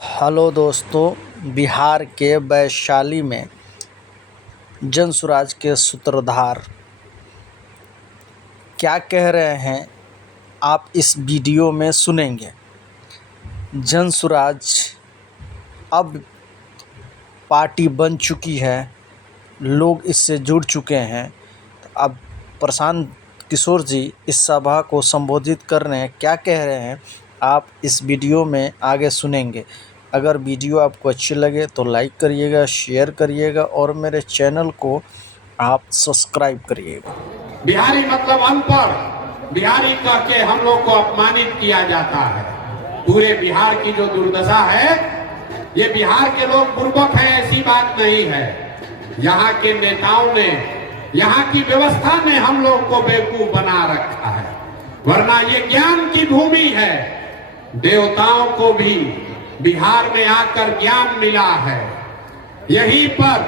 Hello दोस्तों, बिहार के वैशाली में जनसुराज के सूत्रधार क्या कह रहे हैं आप इस वीडियो में सुनेंगे। जनसुराज अब पार्टी बन चुकी है, लोग इससे जुड़ चुके हैं। अब प्रशांत किशोर जी इस सभा को संबोधित कर रहे हैं, क्या कह रहे हैं आप इस वीडियो में आगे सुनेंगे। अगर वीडियो आपको अच्छी लगे तो लाइक करिएगा, शेयर करिएगा और मेरे चैनल को आप सब्सक्राइब करिएगा। बिहारी मतलब अनपढ़, बिहारी कह के हम लोग को अपमानित किया जाता है। पूरे बिहार की जो दुर्दशा है, ये बिहार के लोग बुर्बक हैं ऐसी बात नहीं है। यहाँ के नेताओं ने, यहाँ की व्यवस्था ने हम लोग को बेवकूफ बना रखा है, वरना ये ज्ञान की भूमि है। देवताओं को भी बिहार में आकर ज्ञान मिला है। यहीं पर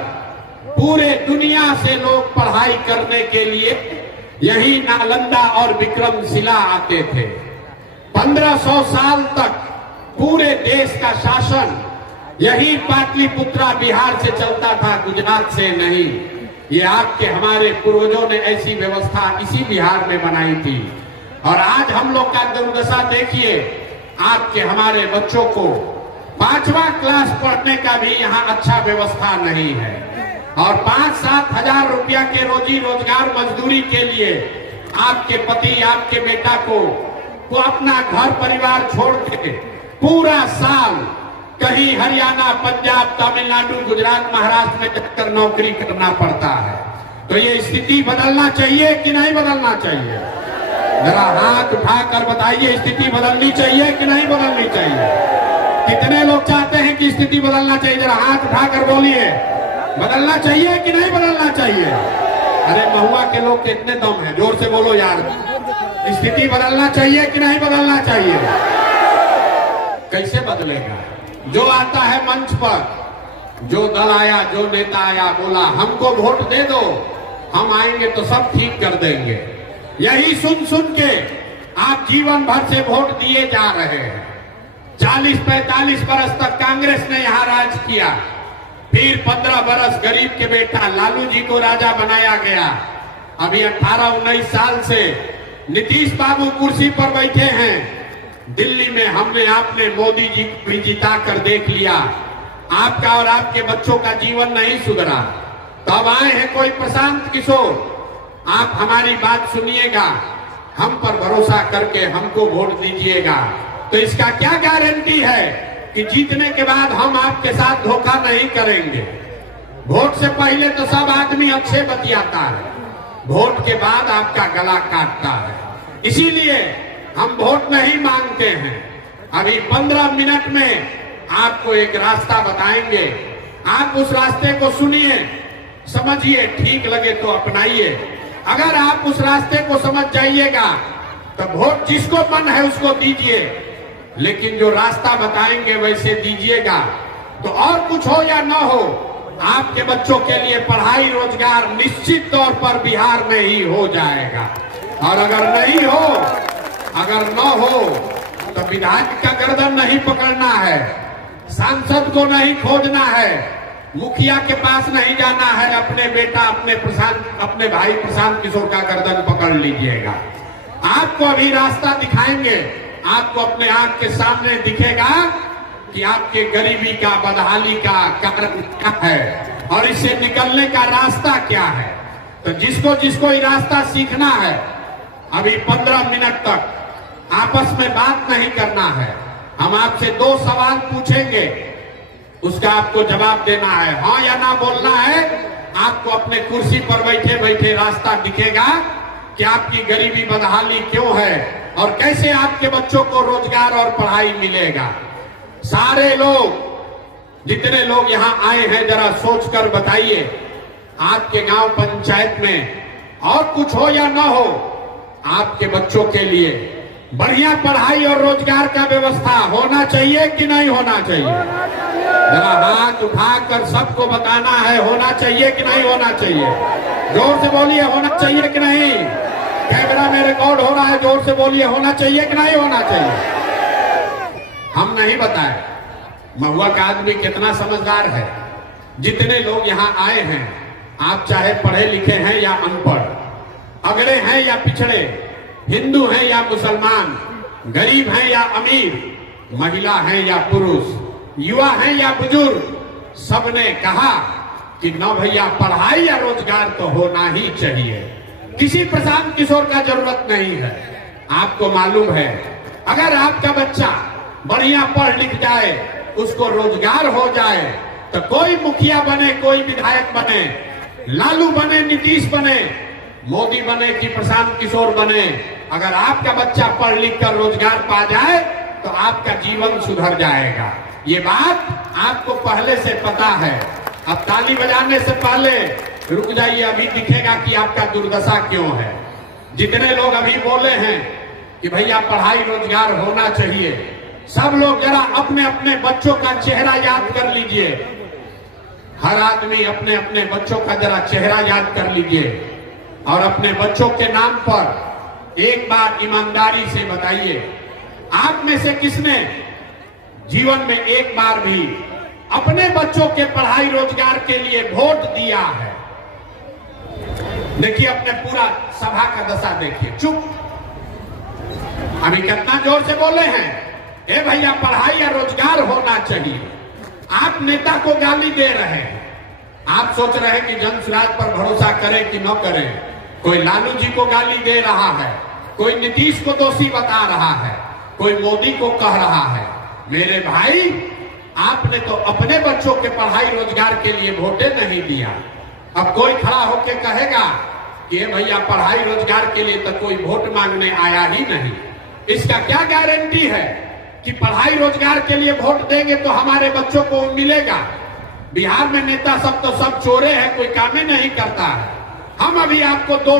पूरे दुनिया से लोग पढ़ाई करने के लिए यही नालंदा और विक्रमशिला आते थे। 1500 साल तक पूरे देश का शासन यही पाटलिपुत्रा बिहार से चलता था, गुजरात से नहीं। ये आपके हमारे पूर्वजों ने ऐसी व्यवस्था इसी बिहार में बनाई थी। और आज हम लोग का दुर्दशा देखिए, आपके हमारे बच्चों को 5वां क्लास पढ़ने का भी यहाँ अच्छा व्यवस्था नहीं है। और 5-7 हजार रुपया के रोजी रोजगार मजदूरी के लिए आपके पति, आपके बेटा को वो अपना घर परिवार छोड़ के पूरा साल कहीं हरियाणा, पंजाब, तमिलनाडु, गुजरात, महाराष्ट्र में जाकर नौकरी करना पड़ता है। तो ये स्थिति बदलना चाहिए कि नहीं बदलना चाहिए? जरा हाथ उठाकर बताइए, स्थिति बदलनी चाहिए कि नहीं बदलनी चाहिए? कितने लोग चाहते हैं कि स्थिति बदलना चाहिए? जरा हाथ उठाकर बोलिए, बदलना चाहिए कि नहीं बदलना चाहिए? अरे महुआ के लोग कितने दम है, जोर से बोलो यार। स्थिति बदलना चाहिए कि नहीं बदलना चाहिए? कैसे बदलेगा? जो आता है मंच पर, जो दल आया, जो नेता आया, बोला हमको वोट दे दो, हम आएंगे तो सब ठीक कर देंगे। यही सुन सुन के आप जीवन भर से वोट दिए जा रहे हैं। 40-45 बरस तक कांग्रेस ने यहाँ राज किया, फिर 15 बरस गरीब के बेटा लालू जी को राजा बनाया गया। अभी 18-19 साल से नीतीश बाबू कुर्सी पर बैठे हैं। दिल्ली में हमने, आपने मोदी जी को भी जिता कर देख लिया। आपका और आपके बच्चों का जीवन नहीं सुधरा। तब आए हैं कोई प्रशांत किशोर। आप हमारी बात सुनिएगा, हम पर भरोसा करके हमको वोट दीजिएगा। तो इसका क्या गारंटी है कि जीतने के बाद हम आपके साथ धोखा नहीं करेंगे? वोट से पहले तो सब आदमी अच्छे बतियाता है, वोट के बाद आपका गला काटता है। इसीलिए हम वोट नहीं मांगते हैं। अभी 15 मिनट में आपको एक रास्ता बताएंगे, आप उस रास्ते को सुनिए, समझिए, ठीक लगे तो अपनाइए। अगर आप उस रास्ते को समझ जाइएगा तो वोट जिसको मन है उसको दीजिए, लेकिन जो रास्ता बताएंगे वैसे दीजिएगा। तो और कुछ हो या ना हो, आपके बच्चों के लिए पढ़ाई, रोजगार निश्चित तौर पर बिहार में ही हो जाएगा। और अगर नहीं हो, अगर न हो, तो विधायक का गर्दन नहीं पकड़ना है, सांसद को नहीं खोजना है, मुखिया के पास नहीं जाना है। अपने बेटा, अपने भाई प्रशांत किशोर का गर्दन पकड़ लीजिएगा। आपको अभी रास्ता दिखाएंगे, आपको अपने आंख के सामने दिखेगा कि आपके गरीबी का, बदहाली का कारण क्या है और इससे निकलने का रास्ता क्या है। तो जिसको जिसको ये रास्ता सीखना है, अभी 15 मिनट तक आपस में बात नहीं करना है। हम आपसे 2 सवाल पूछेंगे, उसका आपको जवाब देना है, हाँ या ना बोलना है। आपको अपने कुर्सी पर बैठे बैठे रास्ता दिखेगा कि आपकी गरीबी, बदहाली क्यों है और कैसे आपके बच्चों को रोजगार और पढ़ाई मिलेगा। सारे लोग, जितने लोग यहाँ आए हैं, जरा सोचकर बताइए, आपके गांव पंचायत में और कुछ हो या ना हो, आपके बच्चों के लिए बढ़िया पढ़ाई और रोजगार का व्यवस्था होना चाहिए कि नहीं होना चाहिए? जरा हाथ उठाकर सबको बताना है, होना चाहिए कि नहीं होना चाहिए? जोर से बोलिए, होना चाहिए कि नहीं? कैमरा में रिकॉर्ड हो रहा है, जोर से बोलिए, होना चाहिए कि नहीं होना चाहिए? हम नहीं बताए, महुआ का आदमी कितना समझदार है। जितने लोग यहाँ आए हैं, आप चाहे पढ़े लिखे हैं या अनपढ़, अगड़े हैं या पिछड़े, हिंदू हैं या मुसलमान, गरीब हैं या अमीर, महिला हैं या पुरुष, युवा हैं या बुजुर्ग, सबने कहा कि न भैया पढ़ाई या रोजगार तो होना ही चाहिए। किसी प्रशांत किशोर का जरूरत नहीं है। आपको मालूम है, अगर आपका बच्चा बढ़िया पढ़ लिख जाए, उसको रोजगार हो जाए, तो कोई मुखिया बने, कोई विधायक बने, लालू बने, नीतीश बने, मोदी बने कि प्रशांत किशोर बने, अगर आपका बच्चा पढ़ लिख कर रोजगार पा जाए तो आपका जीवन सुधर जाएगा। ये बात आपको पहले से पता है। अब ताली बजाने से पहले रुक जाइए, अभी दिखेगा कि आपका दुर्दशा क्यों है। जितने लोग अभी बोले हैं कि भैया पढ़ाई रोजगार होना चाहिए, सब लोग जरा अपने अपने बच्चों का चेहरा याद कर लीजिए। हर आदमी अपने अपने बच्चों का जरा चेहरा याद कर लीजिए और अपने बच्चों के नाम पर एक बार ईमानदारी से बताइए, आप में से किसने जीवन में एक बार भी अपने बच्चों के पढ़ाई रोजगार के लिए वोट दिया है? देखिए, अपने पूरा सभा का दशा देखिए, चुप। अभी कितना जोर से बोले हैं, ए भैया पढ़ाई या रोजगार होना चाहिए। आप नेता को गाली दे रहे हैं। आप सोच रहे हैं कि जनसुराज पर भरोसा करें कि न करें। कोई लालू जी को गाली दे रहा है, कोई नीतीश को दोषी बता रहा है, कोई मोदी को कह रहा है। मेरे भाई, आपने तो अपने बच्चों के पढ़ाई रोजगार के लिए वोटे नहीं दिया। अब कोई खड़ा होकर कहेगा कि ये भैया पढ़ाई रोजगार के लिए तो कोई वोट मांगने आया ही नहीं। इसका क्या गारंटी है कि पढ़ाई रोजगार के लिए वोट देंगे तो हमारे बच्चों को मिलेगा? बिहार में नेता सब तो सब चोरे हैं, कोई काम ही नहीं करता है। हम अभी आपको 2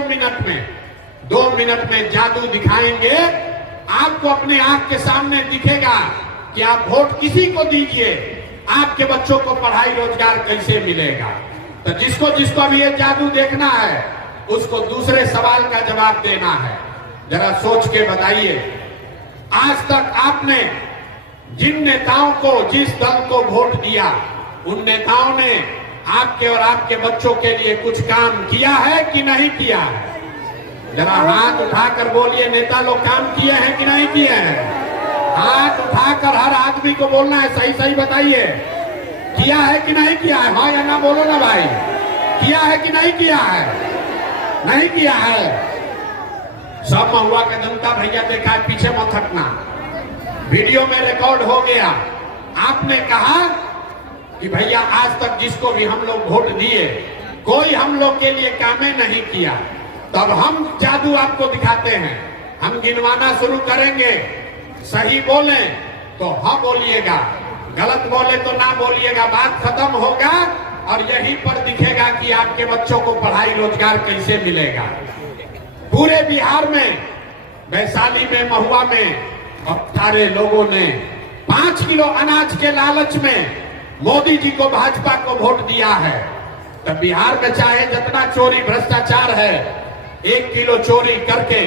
मिनट में जादू दिखाएंगे। आपको अपने आंख के सामने दिखेगा कि आप वोट किसी को दीजिए, आपके बच्चों को पढ़ाई रोजगार कैसे मिलेगा। तो जिसको जिसको अभी ये जादू देखना है, उसको दूसरे सवाल का जवाब देना है। जरा सोच के बताइए, आज तक आपने जिन नेताओं को, जिस दल को वोट दिया, उन नेताओं ने आपके और आपके बच्चों के लिए कुछ काम किया है कि नहीं किया है? जरा हाथ उठाकर बोलिए, नेता लोग काम किए हैं कि नहीं किए हैं? हाथ उठाकर हर आदमी को बोलना है, सही सही बताइए, किया है कि नहीं किया है? हाँ या ना बोलो ना भाई, किया है कि नहीं किया है? नहीं किया है। सब महुआ का जनता भैया देखा है, पीछे मत हटना, वीडियो में रिकॉर्ड हो गया। आपने कहा कि भैया आज तक जिसको भी हम लोग वोट दिए, कोई हम लोग के लिए कामें नहीं किया। तब हम जादू आपको दिखाते हैं। हम गिनवाना शुरू करेंगे, सही बोले तो हाँ बोलिएगा, गलत बोले तो ना बोलिएगा। बात खत्म होगा और यहीं पर दिखेगा कि आपके बच्चों को पढ़ाई रोजगार कैसे मिलेगा। पूरे बिहार में, वैशाली में, महुआ में सारे लोगों ने 5 किलो अनाज के लालच में मोदी जी को, भाजपा को वोट दिया है। तब बिहार में चाहे जितना चोरी भ्रष्टाचार है, 1 किलो चोरी करके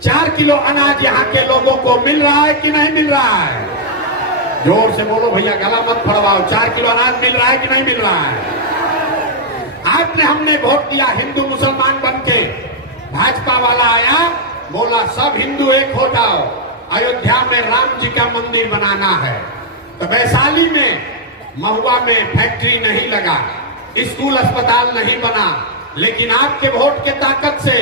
4 किलो अनाज यहाँ के लोगों को मिल रहा है कि नहीं मिल रहा है? जोर से बोलो भैया, गला मत फड़वाओ। 4 किलो अनाज मिल रहा है कि नहीं मिल रहा है? आपने, हमने वोट दिया हिंदू मुसलमान बनके, भाजपा वाला आया, बोला सब हिंदू एक हो जाओ, अयोध्या में राम जी का मंदिर बनाना है। तो वैशाली में, महुआ में फैक्ट्री नहीं लगा, स्कूल अस्पताल नहीं बना, लेकिन आपके वोट के ताकत से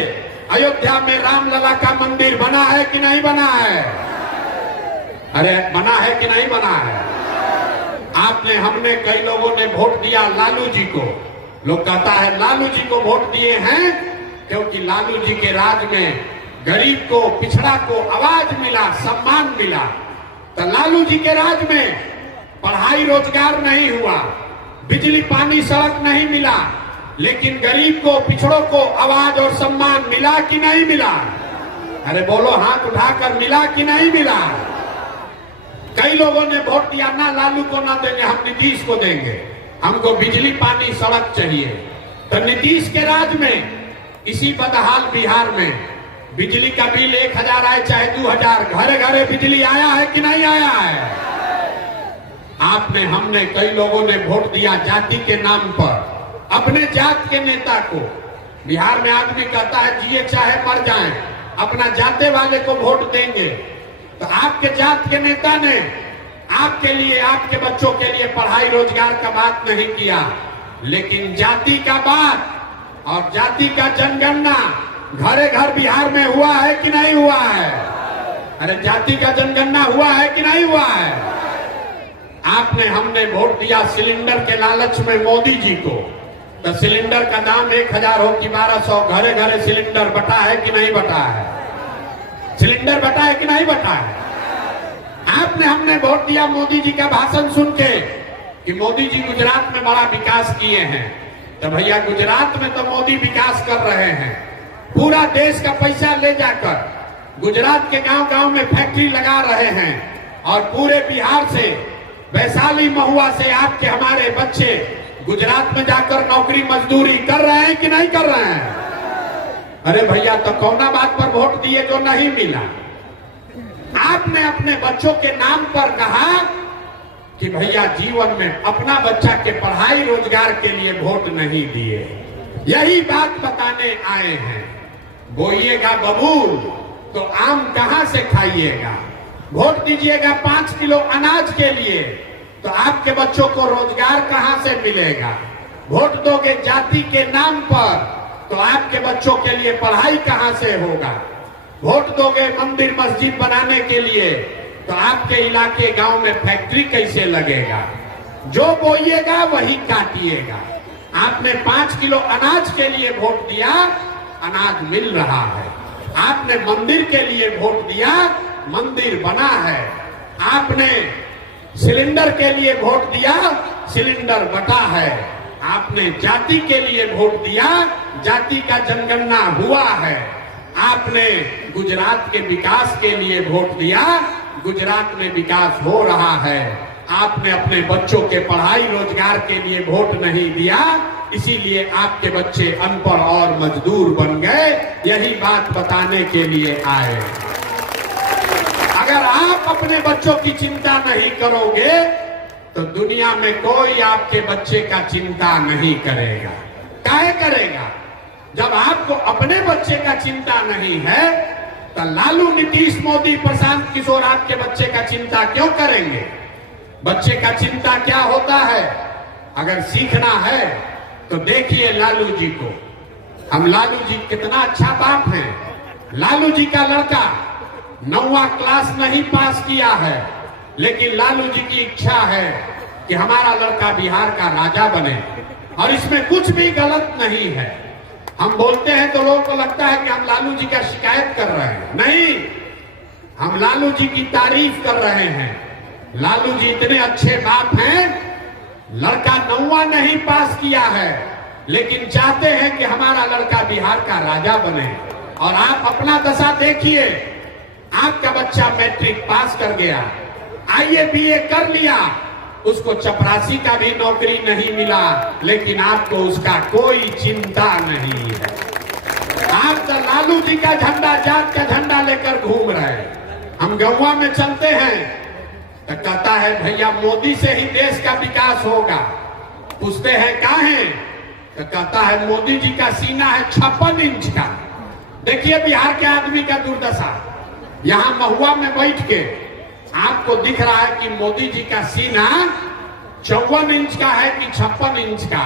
अयोध्या में रामलला का मंदिर बना है कि नहीं बना है? अरे बना है कि नहीं बना है? आपने, हमने, कई लोगों ने वोट दिया लालू जी को। लोग कहता है लालू जी को वोट दिए हैं क्योंकि लालू जी के राज में गरीब को, पिछड़ा को आवाज मिला, सम्मान मिला। तो लालू जी के राज में पढ़ाई रोजगार नहीं हुआ, बिजली पानी सड़क नहीं मिला, लेकिन गरीब को, पिछड़ों को आवाज और सम्मान मिला कि नहीं मिला? अरे बोलो, हाथ उठाकर, मिला कि नहीं मिला? कई लोगों ने वोट दिया, ना लालू को ना देंगे, हम नीतीश को देंगे, हमको बिजली पानी सड़क चाहिए। तो नीतीश के राज में, इसी बदहाल बिहार में बिजली का बिल 1000 आए चाहे 2000, घरे घरे बिजली आया है कि नहीं आया है? आपने हमने कई लोगों ने वोट दिया जाति के नाम पर, अपने जात के नेता को। बिहार में आदमी कहता है जिए चाहे मर जाएं, अपना जाते वाले को वोट देंगे। तो आपके जात के नेता ने आपके लिए, आपके बच्चों के लिए पढ़ाई रोजगार का बात नहीं किया, लेकिन जाति का बात और जाति का जनगणना घरे घर बिहार में हुआ है कि नहीं हुआ है? अरे जाति का जनगणना हुआ है कि नहीं हुआ है? आपने हमने वोट दिया सिलेंडर के लालच में मोदी जी को, तो सिलेंडर का दाम 1000 हो कि 1200, घरे घरे सिलेंडर बटा है कि नहीं बटा है? सिलेंडर बटा है कि नहीं बटा है? आपने हमने वोट दिया मोदी जी का भाषण सुन के कि मोदी जी गुजरात में बड़ा विकास किए हैं। तो भैया गुजरात में तो मोदी विकास कर रहे हैं, पूरा देश का पैसा ले जाकर गुजरात के गांव गांव में फैक्ट्री लगा रहे हैं, और पूरे बिहार से, वैशाली महुआ से आपके हमारे बच्चे गुजरात में जाकर नौकरी मजदूरी कर रहे हैं कि नहीं कर रहे हैं? अरे भैया तो कौना बात पर वोट दिए जो नहीं मिला? आपने अपने बच्चों के नाम पर कहा कि भैया जीवन में अपना बच्चा के पढ़ाई रोजगार के लिए वोट नहीं दिए। यही बात बताने आए हैं। बोइएगा बबूल तो आम कहां से खाइएगा? वोट दीजिएगा 5 किलो अनाज के लिए, तो आपके बच्चों को रोजगार कहां से मिलेगा? वोट दोगे जाति के नाम पर, तो आपके बच्चों के लिए पढ़ाई कहां से होगा? वोट दोगे मंदिर मस्जिद बनाने के लिए, तो आपके इलाके गांव में फैक्ट्री कैसे लगेगा? जो बोइएगा वही काटिएगा। आपने 5 किलो अनाज के लिए वोट दिया, अनाज मिल रहा है। आपने मंदिर के लिए वोट दिया, मंदिर बना है। आपने सिलेंडर के लिए वोट दिया, सिलेंडर बटा है। आपने जाति के लिए वोट दिया, जाति का जनगणना हुआ है। आपने गुजरात के विकास के लिए वोट दिया, गुजरात में विकास हो रहा है। आपने अपने बच्चों के पढ़ाई रोजगार के लिए वोट नहीं दिया, इसीलिए आपके बच्चे अनपढ़ और मजदूर बन गए। यही बात बताने के लिए आए। अगर आप अपने बच्चों की चिंता नहीं करोगे तो दुनिया में कोई आपके बच्चे का चिंता नहीं करेगा। काहे करेगा? जब आपको अपने बच्चे का चिंता नहीं है तो लालू, नीतीश, मोदी, प्रशांत किशोर आपके बच्चे का चिंता क्यों करेंगे? बच्चे का चिंता क्या होता है? अगर सीखना है तो देखिए लालू जी को। हम लालू जी कितना अच्छा बाप हैं। लालू जी का लड़का 9वां क्लास नहीं पास किया है, लेकिन लालू जी की इच्छा है कि हमारा लड़का बिहार का राजा बने, और इसमें कुछ भी गलत नहीं है। हम बोलते हैं तो लोगों को लगता है कि हम लालू जी का शिकायत कर रहे हैं। नहीं, हम लालू जी की तारीफ कर रहे हैं। लालू जी इतने अच्छे बाप हैं, लड़का 9वां नहीं पास किया है, लेकिन चाहते हैं कि हमारा लड़का बिहार का राजा बने। और आप अपना दशा देखिए, आपका बच्चा मैट्रिक पास कर गया, आईए बीए कर लिया, उसको चपरासी का भी नौकरी नहीं मिला, लेकिन आपको उसका कोई चिंता नहीं है। आप तो लालू जी का झंडा, जात का झंडा लेकर घूम रहे हैं। हम गौवा में चलते हैं तो कहता है भैया मोदी से ही देश का विकास होगा। पूछते हैं कहाँ है तो कहता है मोदी जी का सीना है 56 इंच का। देखिए बिहार के आदमी का दुर्दशा। यहाँ महुआ में बैठ के आपको दिख रहा है कि मोदी जी का सीना 54 इंच का है कि 56 इंच का,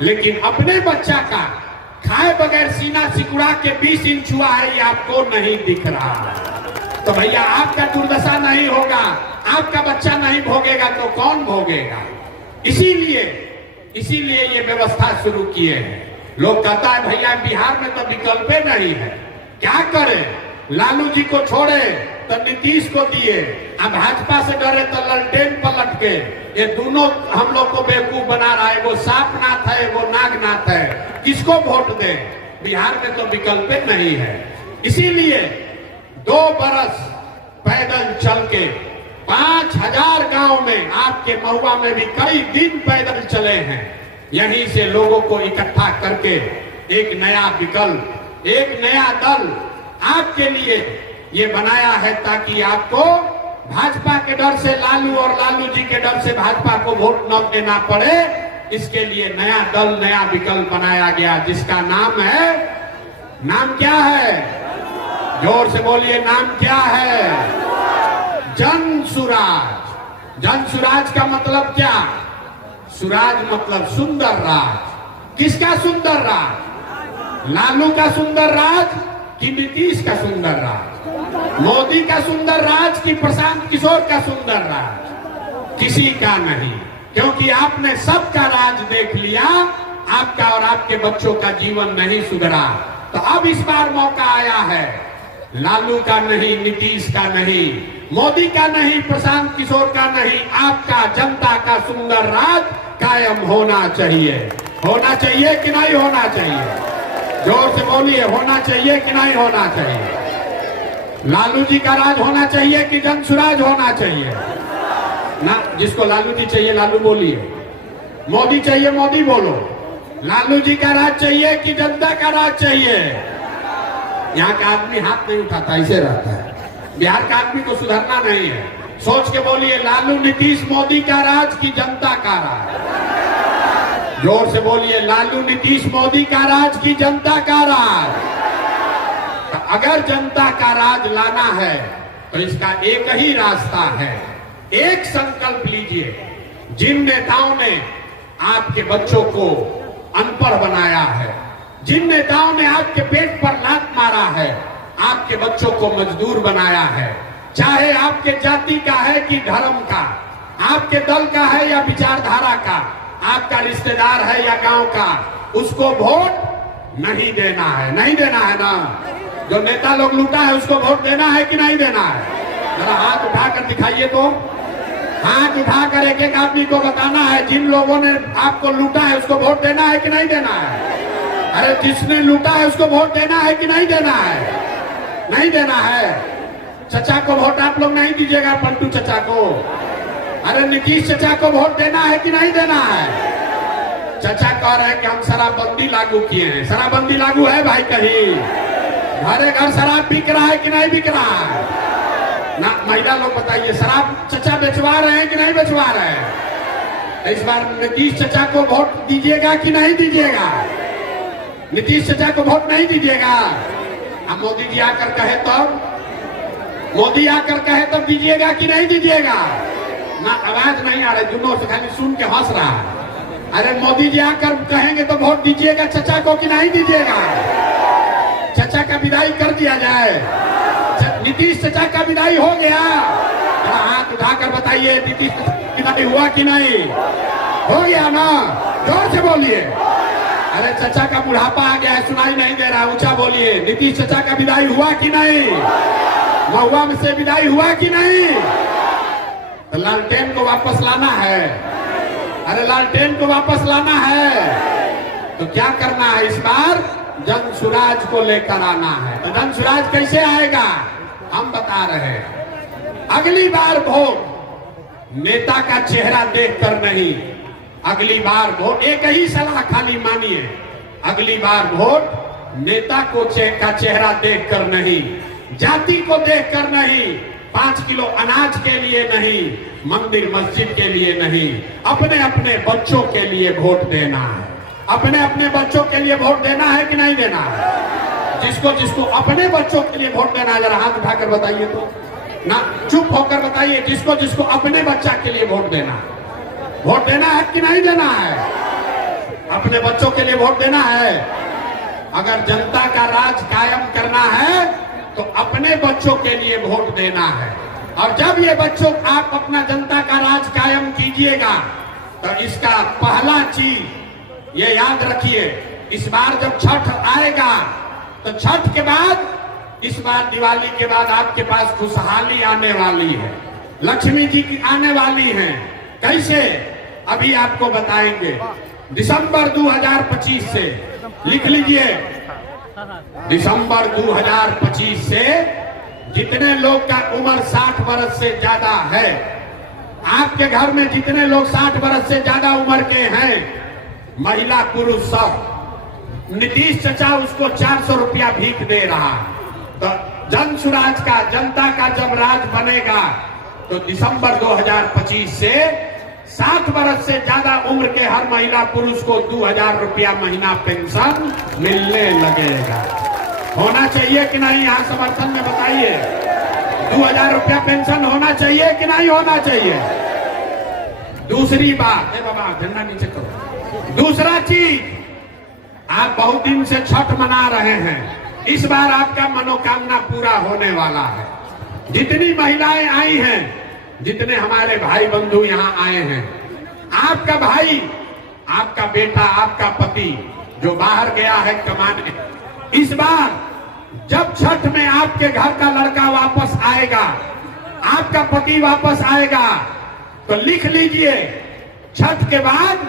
लेकिन अपने बच्चा का खाए बगैर सीना सिकुड़ा के 20 इंच हुआ है, ये आपको नहीं दिख रहा है। तो भैया आपका दुर्दशा नहीं होगा, आपका बच्चा नहीं भोगेगा तो कौन भोगेगा? इसीलिए ये व्यवस्था शुरू किए हैं। लोग कहता है भैया बिहार में तो विकल्प नहीं है, क्या करें? लालू जी को छोड़े तो नीतीश को दिए, अब भाजपा से डरे तो ललटेन पलट के। ये दोनों हम लोग को बेवकूफ बना रहा है। वो सांपनाथ है, वो नागनाथ है, किसको वोट दें? बिहार में तो विकल्प नहीं है। इसीलिए 2 बरस पैदल चल के 5000 गांव में, आपके महुआ में भी कई दिन पैदल चले हैं। यहीं से लोगों को इकट्ठा करके एक नया विकल्प, एक नया दल आपके लिए ये बनाया है, ताकि आपको भाजपा के डर से लालू और लालू जी के डर से भाजपा को वोट न देना पड़े, इसके लिए नया दल, नया विकल्प बनाया गया, जिसका नाम है, नाम क्या है? जोर से बोलिए, नाम क्या है? जन सुराज। जन सुराज का मतलब क्या? सुराज मतलब सुंदर राज। किसका सुंदर राज? लालू का सुंदर राज कि नीतीश का सुंदर राज? मोदी का सुंदर राज कि प्रशांत किशोर का सुंदर राज? किसी का नहीं, क्योंकि आपने सबका राज देख लिया, आपका और आपके बच्चों का जीवन नहीं सुधरा। तो अब इस बार मौका आया है, लालू का नहीं, नीतीश का नहीं, मोदी का नहीं, प्रशांत किशोर का नहीं, आपका, जनता का सुंदर राज कायम होना चाहिए। होना चाहिए कि नहीं होना चाहिए? जोर से बोलिए, होना चाहिए कि नहीं होना चाहिए? लालू जी का राज होना चाहिए कि जन सुराज होना चाहिए? ना, जिसको लालू जी चाहिए लालू बोलिए, मोदी चाहिए मोदी बोलो। लालू जी का राज चाहिए कि जनता का राज चाहिए? यहाँ का आदमी हाथ नहीं उठाता, ऐसे रहता है। बिहार का आदमी को सुधरना नहीं है। सोच के बोलिए, लालू, नीतीश, मोदी का राज कि जनता का राज? जोर से बोलिए, लालू, नीतीश, मोदी का राज कि जनता का राज? अगर जनता का राज लाना है तो इसका एक ही रास्ता है। एक संकल्प लीजिए, जिन नेताओं ने आपके बच्चों को अनपढ़ बनाया है, जिन नेताओं ने आपके पेट पर लात मारा है, आपके बच्चों को मजदूर बनाया है, चाहे आपके जाति का है कि धर्म का, आपके दल का है या विचारधारा का, आपका रिश्तेदार है या गांव का, उसको वोट नहीं देना है। नहीं देना है ना? जो नेता लोग लूटा है उसको वोट देना है कि नहीं देना है? जरा हाथ उठाकर दिखाइए तो। हाथ उठाकर एक एक आदमी को बताना है, जिन लोगों ने आपको लूटा है उसको वोट देना है कि नहीं देना है? अरे जिसने लूटा है उसको वोट देना है कि नहीं देना है? नहीं देना है। चचा को वोट आप लोग नहीं दीजिएगा, पलटू चचा को। अरे नीतीश चचा को वोट देना है कि नहीं देना है? चचा कह रहे हैं कि हम शराबबंदी लागू किए हैं। शराबबंदी लागू है भाई कहीं? घरे घर शराब बिक रहा है कि नहीं बिक रहा है? ना, महिला लोग बताइए, शराब चचा बेचवा रहे हैं कि नहीं बेचवा रहे हैं? इस बार नीतीश चचा को वोट दीजिएगा कि नहीं दीजिएगा? नीतीश चचा को वोट नहीं दीजिएगा? अब मोदी जी आकर कहे तब, मोदी आकर कहे तब दीजिएगा कि नहीं दीजिएगा? ना, आवाज नहीं आ रही, दोनों से खाली सुन के हंस रहा है। अरे मोदी जी आकर कहेंगे तो वोट दीजिएगा चचा को कि नहीं दीजिएगा? चचा का विदाई कर दिया जाए। नीतीश चचा का विदाई हो गया? हाथ उठाकर बताइए, नीतीश विदाई हुआ कि नहीं? हो गया ना? जोर से बोलिए। अरे चचा का बुढ़ापा आ गया है, सुनाई नहीं दे रहा, ऊंचा बोलिए। नीतीश चचा का विदाई हुआ कि नहीं? महुआ में से विदाई हुआ कि नहीं? तो लालटेन को वापस लाना है। अरे लालटेन को वापस लाना है तो क्या करना है? इस बार जन सुराज को लेकर आना है। तो जन सुराज कैसे आएगा हम बता रहे हैं। अगली बार वोट नेता का चेहरा देखकर नहीं, अगली बार वोट, एक ही सलाह खाली मानिए, अगली बार वोट नेता को का चेहरा देखकर नहीं, जाति को देखकर नहीं, 5 किलो अनाज के लिए नहीं, मंदिर मस्जिद के लिए नहीं, अपने अपने बच्चों के लिए वोट देना है। अपने अपने बच्चों के लिए वोट देना है कि नहीं देना है? जिसको जिसको अपने बच्चों के लिए वोट देना है जरा हाथ उठाकर बताइए तो। ना, चुप होकर बताइए, जिसको जिसको अपने बच्चा के लिए वोट देना है। वोट देना है कि नहीं देना है? अपने बच्चों के लिए वोट देना है। अगर जनता का राज कायम करना है तो अपने बच्चों के लिए वोट देना है। और जब ये बच्चों, आप अपना जनता का राज कायम कीजिएगा तो इसका पहला चीज ये याद रखिए, इस बार जब छठ आएगा तो छठ के बाद, इस बार दिवाली के बाद आपके पास खुशहाली आने वाली है, लक्ष्मी जी की आने वाली है। कैसे? अभी आपको बताएंगे। दिसंबर 2025 से, लिख लीजिए, दिसंबर 2025 से जितने लोग का उम्र 60 वर्ष से ज्यादा है, आपके घर में जितने लोग 60 वर्ष से ज्यादा उम्र के हैं, महिला पुरुष सब, नीतीश चचा उसको 400 रुपया भीख दे रहा। तो जन सुराज का, जनता का जब राज बनेगा तो दिसंबर 2025 से 60 वर्ष से ज्यादा उम्र के हर महिला पुरुष को 2000 रुपया महीना पेंशन मिलने लगेगा। होना चाहिए कि नहीं? यहाँ समर्थन में बताइए। 2000 रुपया पेंशन होना चाहिए कि नहीं होना चाहिए? दूसरी बात है, बाबा झंडा नीचे करो। दूसरा चीज, आप बहुत दिन से छठ मना रहे हैं, इस बार आपका मनोकामना पूरा होने वाला है। जितनी महिलाएं आई हैं, जितने हमारे भाई बंधु यहाँ आए हैं, आपका भाई, आपका बेटा, आपका पति जो बाहर गया है कमाने, इस बार जब छठ में आपके घर का लड़का वापस आएगा, आपका पति वापस आएगा, तो लिख लीजिए छठ के बाद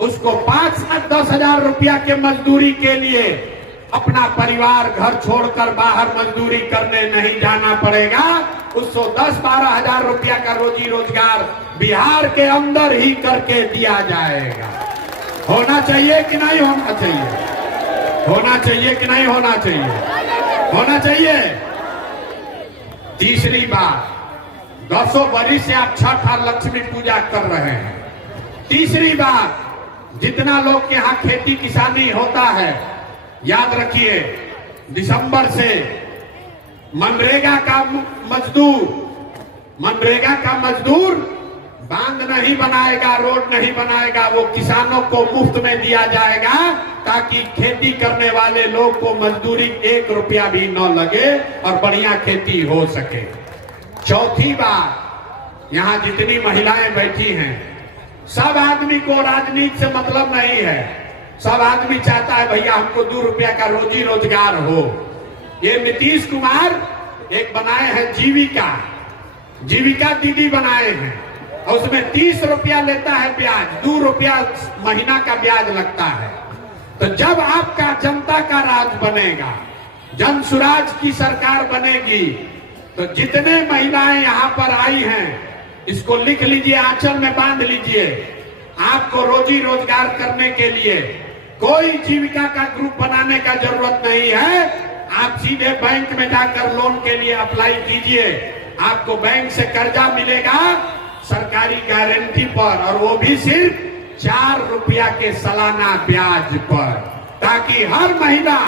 उसको 5 से 10,000 रुपया के मजदूरी के लिए अपना परिवार घर छोड़कर बाहर मजदूरी करने नहीं जाना पड़ेगा। उसको 10-12 हजार रुपया का रोजी रोजगार बिहार के अंदर ही करके दिया जाएगा। होना चाहिए कि नहीं होना चाहिए? होना चाहिए कि नहीं होना चाहिए? होना चाहिए। तीसरी बात, 10 वर्ष से आप छठ और लक्ष्मी पूजा कर रहे हैं। तीसरी बात, जितना लोग के यहाँ खेती किसानी होता है, याद रखिए दिसंबर से मनरेगा का मजदूर बांध नहीं बनाएगा, रोड नहीं बनाएगा, वो किसानों को मुफ्त में दिया जाएगा ताकि खेती करने वाले लोग को मजदूरी 1 रुपया भी न लगे और बढ़िया खेती हो सके। चौथी बात, यहाँ जितनी महिलाएं बैठी हैं, सब आदमी को राजनीति से मतलब नहीं है। सब आदमी चाहता है भैया हमको 2 रुपया का रोजी रोजगार हो। ये नीतीश कुमार एक बनाए हैं जीविका दीदी बनाए हैं, और उसमें 30 रुपया लेता है ब्याज, 2 रुपया महीना का ब्याज लगता है। तो जब आपका जनता का राज बनेगा, जन सुराज की सरकार बनेगी, तो जितने महिलाएं यहाँ पर आई हैं, इसको लिख लीजिए, आंचल में बांध लीजिए। आपको रोजी रोजगार करने के लिए कोई जीविका का ग्रुप बनाने का जरूरत नहीं है। आप सीधे बैंक में जाकर लोन के लिए अप्लाई कीजिए, आपको बैंक से कर्जा मिलेगा सरकारी गारंटी पर, और वो भी सिर्फ 4 रुपया के सालाना ब्याज पर, ताकि हर महिला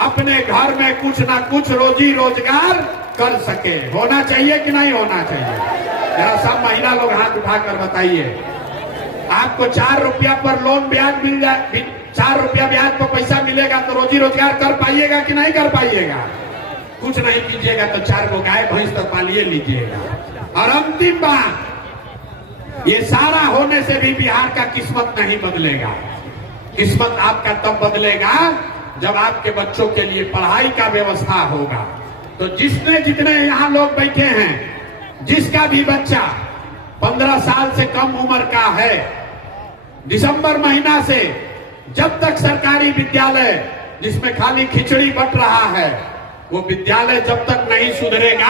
अपने घर में कुछ ना कुछ रोजी रोजगार कर सके। होना चाहिए कि नहीं होना चाहिए? जरा सब महिला लोग हाथ उठाकर बताइए। आपको 4 रुपया पर लोन ब्याज मिल जाए, 4 रुपया ब्याज पर पैसा मिलेगा, तो रोजी रोजगार कर पाइएगा कि नहीं कर पाइएगा? कुछ नहीं कीजिएगा तो 4 को गाय भैंस तो पालिए लीजिएगा। और अंतिम बात, ये सारा होने से भी बिहार का किस्मत नहीं बदलेगा। किस्मत आपका तब बदलेगा जब आपके बच्चों के लिए पढ़ाई का व्यवस्था होगा। तो जितने यहाँ लोग बैठे हैं, जिसका भी बच्चा 15 साल से कम उम्र का है, दिसंबर महीना से जब तक सरकारी विद्यालय जिसमें खाली खिचड़ी बट रहा है, वो विद्यालय जब तक नहीं सुधरेगा,